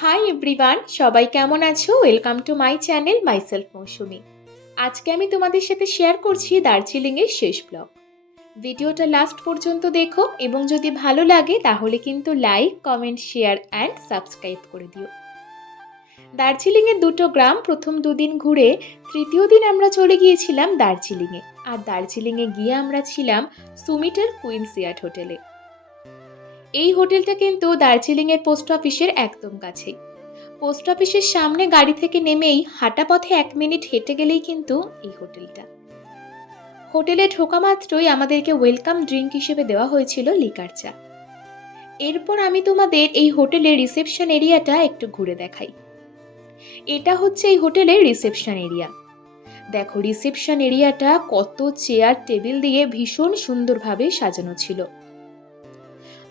Hi everyone, সবাই কেমন আছো? Welcome to my channel myself Mousumi. আজকে আমি তোমাদের সাথে শেয়ার করছি দার্জিলিংয়ের শেষ ব্লগ। ভিডিওটা লাস্ট পর্যন্ত দেখো এবং যদি ভালো লাগে তাহলে কিন্তু like, comment, share and subscribe করে দিও। দার্জিলিংয়ের দুটো গ্রাম প্রথম দুদিন ঘুরে তৃতীয় দিন আমরা চলে গিয়েছিলাম দার্জিলিংয়ে। আর দার্জিলিংয়ে গিয়ে আমরা ছিলাম সুমিটের কুইন্সিয়ার্ড হোটেলে। এই হোটেলটা কিন্তু দার্জিলিংয়ের পোস্ট অফিসের একদম কাছেই। পোস্ট অফিসের সামনে গাড়ি থেকে নেমেই হাঁটা পথে 1 মিনিট হেঁটে গেলেই কিন্তু এই হোটেলটা। হোটেলে ঢোকা মাত্রই আমাদেরকে ওয়েলকাম ড্রিঙ্ক হিসেবে দেওয়া হয়েছিল লিকার চা। এরপর আমি তোমাদের এই হোটেলের রিসেপশন এরিয়াটা একটু ঘুরে দেখাই। এটা হচ্ছে এই হোটেলের রিসেপশন এরিয়া। দেখো রিসেপশন এরিয়াটা কত চেয়ার টেবিল দিয়ে ভীষণ সুন্দরভাবে সাজানো ছিল।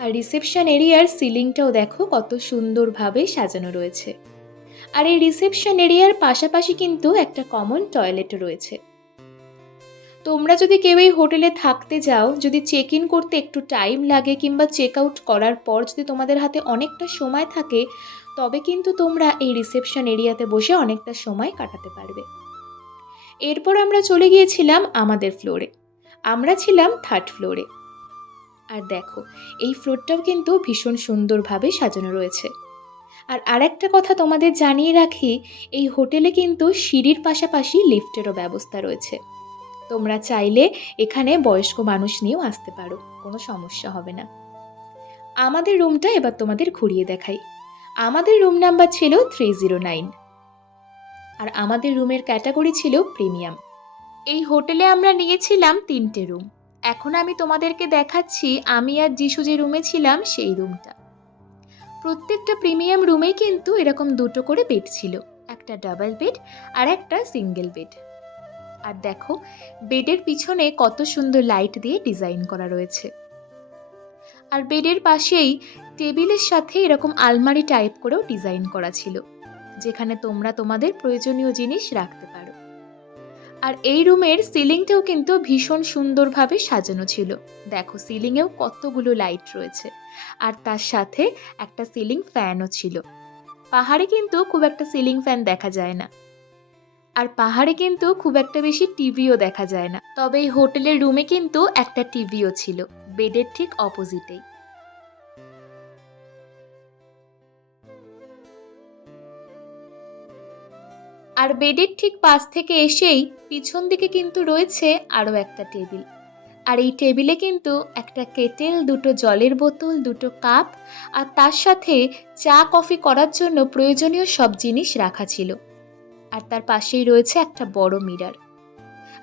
আর রিসেপশন এরিয়ার সিলিংটাও দেখো কত সুন্দরভাবে সাজানো রয়েছে। আর এই রিসেপশন এরিয়ার পাশাপাশি কিন্তু একটা কমন টয়লেটও রয়েছে। তোমরা যদি কেউ এই হোটেলে থাকতে যাও, যদি চেক ইন করতে একটু টাইম লাগে কিংবা চেক আউট করার পর যদি তোমাদের হাতে অনেকটা সময় থাকে, তবে কিন্তু তোমরা এই রিসেপশন এরিয়াতে বসে অনেকটা সময় কাটাতে পারবে। এরপর আমরা চলে গিয়েছিলাম আমাদের ফ্লোরে। আমরা ছিলাম 3rd ফ্লোরে। আর দেখো এই ফ্লোরটাও কিন্তু ভীষণ সুন্দরভাবে সাজানো রয়েছে। আর আরেকটা কথা তোমাদের জানিয়ে রাখি, এই হোটেলে কিন্তু সিঁড়ির পাশাপাশি লিফটেরও ব্যবস্থা রয়েছে। তোমরা চাইলে এখানে বয়স্ক মানুষ নিয়েও আসতে পারো, কোনো সমস্যা হবে না। আমাদের রুমটা এবার তোমাদের ঘুরিয়ে দেখাই। আমাদের রুম নাম্বার ছিল 309। আর আমাদের রুমের ক্যাটাগরি ছিল প্রিমিয়াম। এই হোটেলে আমরা নিয়েছিলাম 3টে রুম। এখন আমি তোমাদেরকে দেখাচ্ছি আমি আর যিশু যে রুমে ছিলাম সেই রুমটা। প্রত্যেকটা প্রিমিয়াম রুমেই কিন্তু এরকম 2টো করে বেড ছিল, একটা ডাবল বেড আর একটা সিঙ্গেল বেড। আর দেখো বেডের পিছনে কত সুন্দর লাইট দিয়ে ডিজাইন করা রয়েছে। আর বেডের পাশেই টেবিলের সাথে এরকম আলমারি টাইপ করেও ডিজাইন করা ছিল, যেখানে তোমরা তোমাদের প্রয়োজনীয় জিনিস রাখতে পারো। আর এই রুমের সিলিংটাও কিন্তু ভীষণ সুন্দরভাবে সাজানো ছিল। দেখো সিলিংয়েও কতগুলো লাইট রয়েছে, আর তার সাথে একটা সিলিং ফ্যানও ছিল। পাহাড়ে কিন্তু খুব একটা সিলিং ফ্যান দেখা যায় না, আর পাহাড়ে কিন্তু খুব একটা বেশি টিভিও দেখা যায় না। তবে এই হোটেলের রুমে কিন্তু একটা টিভিও ছিল, বেডের ঠিক অপোজিটেই। আর বেডের ঠিক পাশ থেকে এসেই পিছন দিকে কিন্তু রয়েছে আরও একটা টেবিল। আর এই টেবিলে কিন্তু একটা কেটেল, 2টো জলের বোতল, 2টো কাপ আর তার সাথে চা কফি করার জন্য প্রয়োজনীয় সব জিনিস রাখা ছিল। আর তার পাশেই রয়েছে একটা বড় মিরর।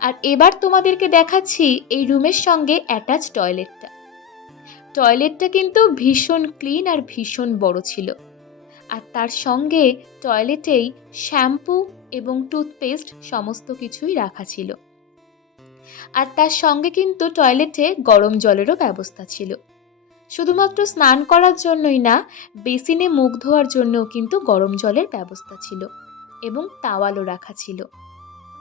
আর এবার তোমাদেরকে দেখাচ্ছি এই রুমের সঙ্গে অ্যাটাচ টয়লেটটা। টয়লেটটা কিন্তু ভীষণ ক্লিন আর ভীষণ বড় ছিল। আর তার সঙ্গে টয়লেটেই শ্যাম্পু এবং টুথপেস্ট সমস্ত কিছুই রাখা ছিল। আর তার সঙ্গে কিন্তু টয়লেটে গরম জলেরও ব্যবস্থা ছিল। শুধুমাত্র স্নান করার জন্যই না, বেসিনে মুখ ধোয়ার জন্যও কিন্তু গরম জলের ব্যবস্থা ছিল এবং টাওয়ালও রাখা ছিল।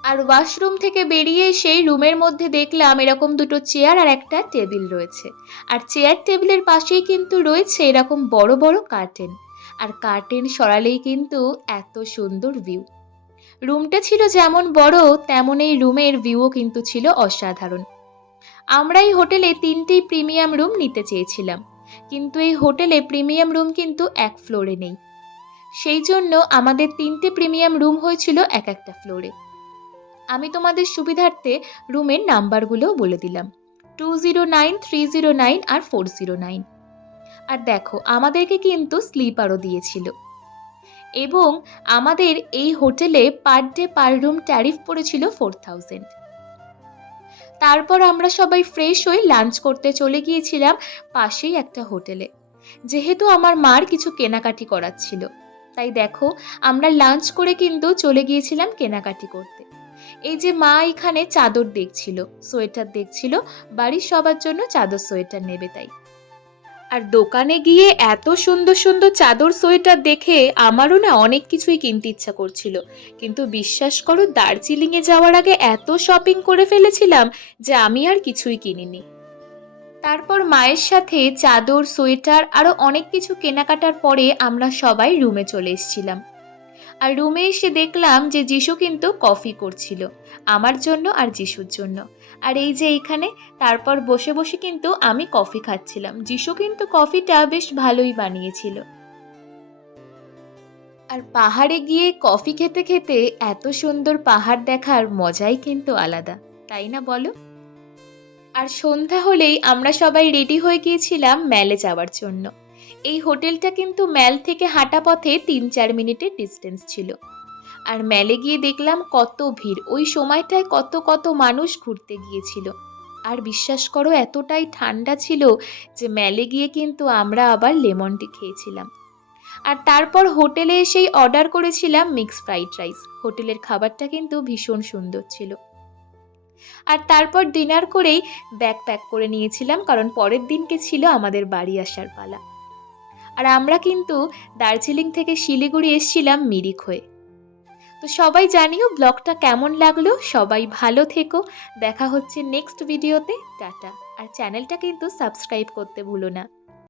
আর ওয়াশরুম থেকে বেরিয়ে সেই রুমের মধ্যে দেখলাম এরকম 2টো চেয়ার আর একটা টেবিল রয়েছে। আর চেয়ার টেবিলের পাশেই কিন্তু রয়েছে এরকম বড় বড় কার্টেন। আর কার্টেন সরালেই কিন্তু এত সুন্দর ভিউ। রুমটা ছিল যেমন বড় তেমন এই রুমের ভিউও কিন্তু ছিল অসাধারণ। আমরা এই হোটেলে 3টেই প্রিমিয়াম রুম নিতে চেয়েছিলাম, কিন্তু এই হোটেলে প্রিমিয়াম রুম কিন্তু 1 ফ্লোরে নেই। সেই জন্য আমাদের 3টে প্রিমিয়াম রুম হয়েছিল একটা ফ্লোরে। আমি তোমাদের সুবিধার্থে রুমের নাম্বারগুলোও বলে দিলাম, 209, 309 আর 409। আর দেখো আমাদেরকে কিন্তু স্লিপারও দিয়েছিল। এবং আমাদের এই হোটেলে per day per room tariff পড়েছিল 4000। তারপর আমরা সবাই ফ্রেশ হয়ে লাঞ্চ করতে চলে গিয়েছিলাম পাশেই একটা হোটেলে। যেহেতু আমার মার কিছু কেনাকাটি করার ছিল, তাই দেখো আমরা লাঞ্চ করে কিন্তু চলে গিয়েছিলাম কেনাকাটি করতে। এই যে মা এখানে চাদর দেখছিল, সোয়েটার দেখছিল, বাড়ির সবার জন্য চাদর সোয়েটার নেবে তাই। আর দোকানে গিয়ে এত সুন্দর সুন্দর চাদর সোয়েটার দেখে আমারও না অনেক কিছুই কিনতে ইচ্ছা করছিল, কিন্তু বিশ্বাস করো দার্জিলিংয়ে যাওয়ার আগে এত শপিং করে ফেলেছিলাম যে আমি আর কিছুই কিনিনি। তারপর মায়ের সাথে চাদর, সোয়েটার আরও অনেক কিছু কেনাকাটার পরে আমরা সবাই রুমে চলে এসেছিলাম। আর রুমে এসে দেখলাম যে যিশু কিন্তু কফি করছিল আমার জন্য আর যিশুর জন্য। আর এই যে এইখানে তারপর বসে বসে কিন্তু আমি কফি খাচ্ছিলাম। যিশু কিন্তু কফিটা বেশ ভালোই বানিয়েছিল। আর পাহাড়ে গিয়ে কফি খেতে খেতে এত সুন্দর পাহাড় দেখার মজাই কিন্তু আলাদা, তাই না বলো? আর সন্ধ্যা হলেই আমরা সবাই রেডি হয়ে গিয়েছিলাম ম্যালে যাওয়ার জন্য। এই হোটেলটা কিন্তু ম্যাল থেকে হাঁটা পথে ৩-৪ মিনিটের ডিস্টেন্স ছিল। আর ম্যালে গিয়ে দেখলাম কত ভিড়, ওই সময়টায় কত কত মানুষ ঘুরতে গিয়েছিল। আর বিশ্বাস করো এতটাই ঠান্ডা ছিল যে ম্যালে গিয়ে কিন্তু আমরা আবার লেমন টি খেয়েছিলাম। আর তারপর হোটেলে এসেই অর্ডার করেছিলাম মিক্স ফ্রাইড রাইস। হোটেলের খাবারটা কিন্তু ভীষণ সুন্দর ছিল। আর তারপর ডিনার করেই ব্যাগ প্যাক করে নিয়েছিলাম, কারণ পরের দিনকে ছিল আমাদের বাড়ি আসার পালা। আর আমরা কিন্তু দার্জিলিং থেকে শিলিগুড়ি এসেছিলাম মিরিক হয়ে। তো সবাই জানিও ব্লগটা কেমন লাগলো। সবাই ভালো থেকো। দেখা হচ্ছে নেক্সট ভিডিওতে। টাটা। আর চ্যানেলটা কিন্তু সাবস্ক্রাইব করতে ভুলো না।